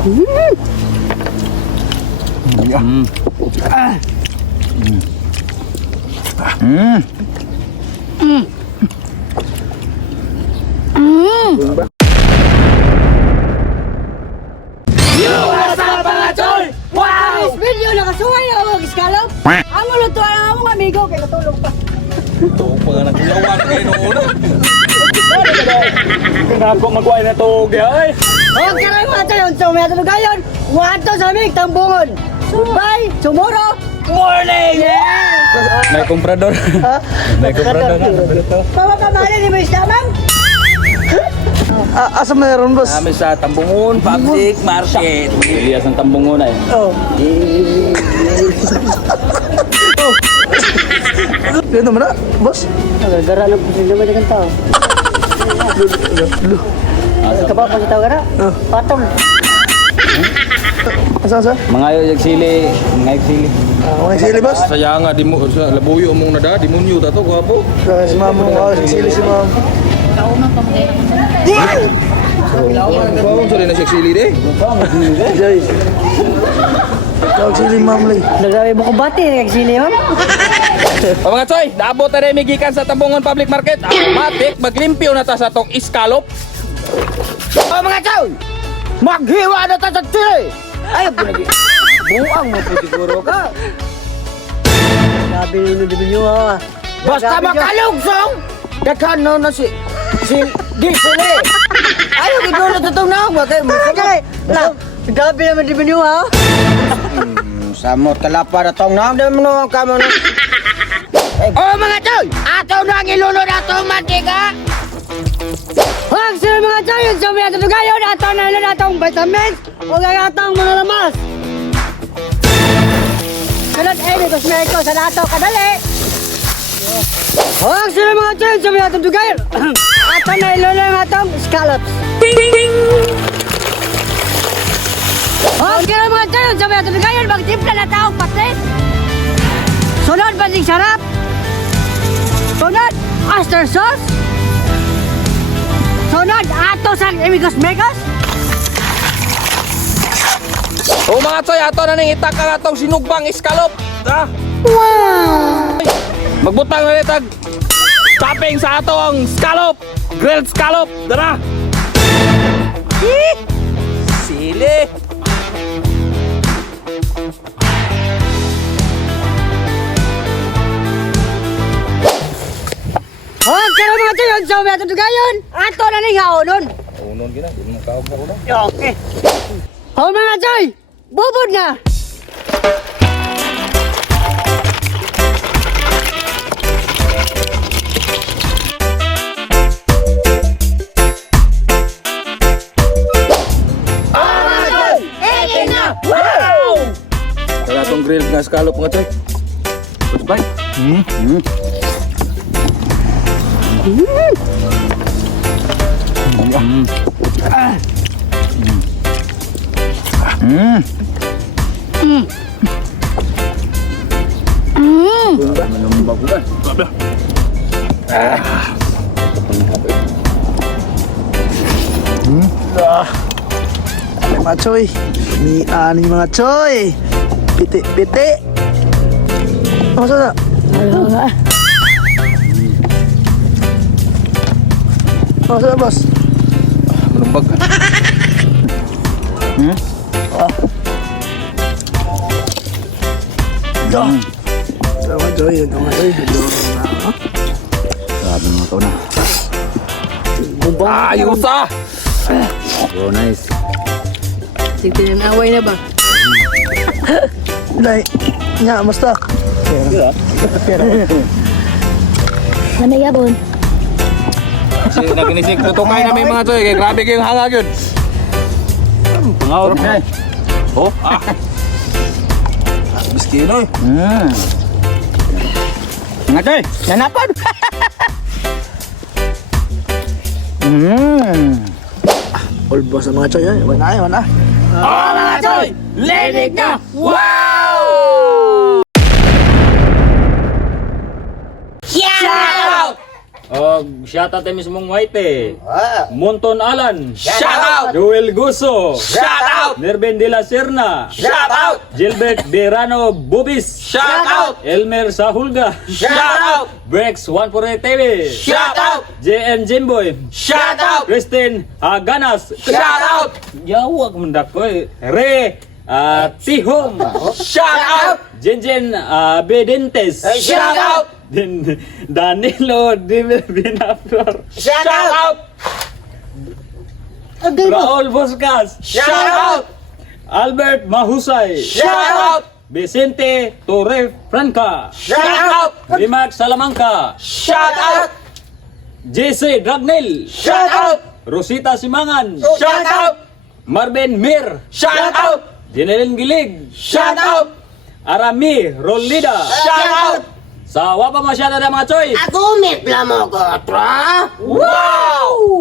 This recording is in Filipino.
Video nakasuway ako iskalop. Ang lutuan ang among amigo kay katulog pa. Ito pa nga naglawan kayo noon. Ako magkuhay na to, ay. Oh, karay mo ato yun. So, may atulog gayon. Wato sa aming tambungon. Goodbye, tomorrow. Morning! Yeah! May komprador. May komprador na. Pamapamala ni mo isda, ma'am? Asa meron, boss? Kami sa Tambungon Public Market. Ilias ng Tambungon ay. Oh. Yan naman na, boss. Gara na po sila mga tao. Kapag pa sa tao gara? Patong. Asa? Mga yagsili. Mga yagsili. Mga sili, boss. Saya nga di mo sa labuyo mong nada, di mo nyo tato ko apo. Si ma'am, sili si ma'am. Bawang sa rin na seksili de. Jay. Tawag sili ma'am lay. Nagabi mo kubati, nagsili yun. O mga choy, naabot na rin may gikan sa Tambungon Public Market. Automatic, maglimpyo na ta sa tong iskalop. O mga chow! Maghiwa na tayo sa chili! Ay, bunagi. Buang mo po siguro ka. Sabi nyo di nyo ha. Basta makalugsong! Kakano na si Diesel eh! Ayaw, gano'n na tutong na ako. Bakit mo sa gabi naman di nyo ha. Samot kalapa na tong na. Di mo naman kamo na. O mga choy! Ato na ang ilunod atong mantika! Huwag sila mga choy! Yung sabi natin gayon! Ato na ilan atong vitamins! Huwag ang atong mga lamas! Sunod eh, kosmeko sa nato kadali! Huwag sila mga choy! Yung sabi natin gayon! Ato na ilan atong scallops! Huwag sila mga choy! Yung sabi natin gayon! Magtimpla na taong patis! Sunod banding sarap! Sunod, oyster sauce. Sunod, ato sa imigos-megos. O mga choy, ato na ning itak ang atong sinugbang iskalop. Ha? Wow! Magbutang na tag topping sa atong scallop. Grilled scallop. Dara. Sili. Huwag ka na mga tiyon sa mga tutugayon. Ato na ning haonon. Unon gina, di mo kaog na ko na. Okay. O mga choy, bubod na. Kaya atong grilled nga scallop mga choy. Goodbye. Mga choy. Ani mga choy. Piti. Asa na? Asa na, boss? Malumbag ka. Mga choy, yun. Mga choy. Grabe mga tao na. Ayos ah! Oh, nice. Sige na away na ba? Dai. Nya, basta. Ano yabon? Naginisik tutukay na may mga choy. Kaya grabe kayong hangag yun. Pangawag na. Oh, Biskino eh. Mga choy, nanapad. All boss ang mga choy. Iwan na. Oh, mga choy! Lenig na! Wow! Shout out! Shoutout tayo mismong White. Ah. Monton Alan. Shoutout! Joel Guso. Shoutout! Nerben de la Serna. Shoutout! Gilbert Berano Bubis. Shoutout! Elmer Sahulga. Shoutout! Brex 148 TV. Shoutout! JN Jimboy. Shoutout! Christine Haganas. Shoutout! Yawag mendak ko Re Tihom. Shoutout! Jenjen Bedentes. Shoutout! Din Danilo Binaflor. Shoutout! Raul Boscas. Shoutout! Albert Mahusay. Shoutout! Vicente Torre Franca. Shoutout! Limac Salamanca. Shoutout! JC Dragnel. Shoutout! Rosita Simangan. Shoutout! Marben Mir. Shoutout! Jeneline Gilig. Shoutout! Arami Rolida. Shoutout! Sa wapa masyado na mga choy. Ako, met lang mo ko, tra. Wow!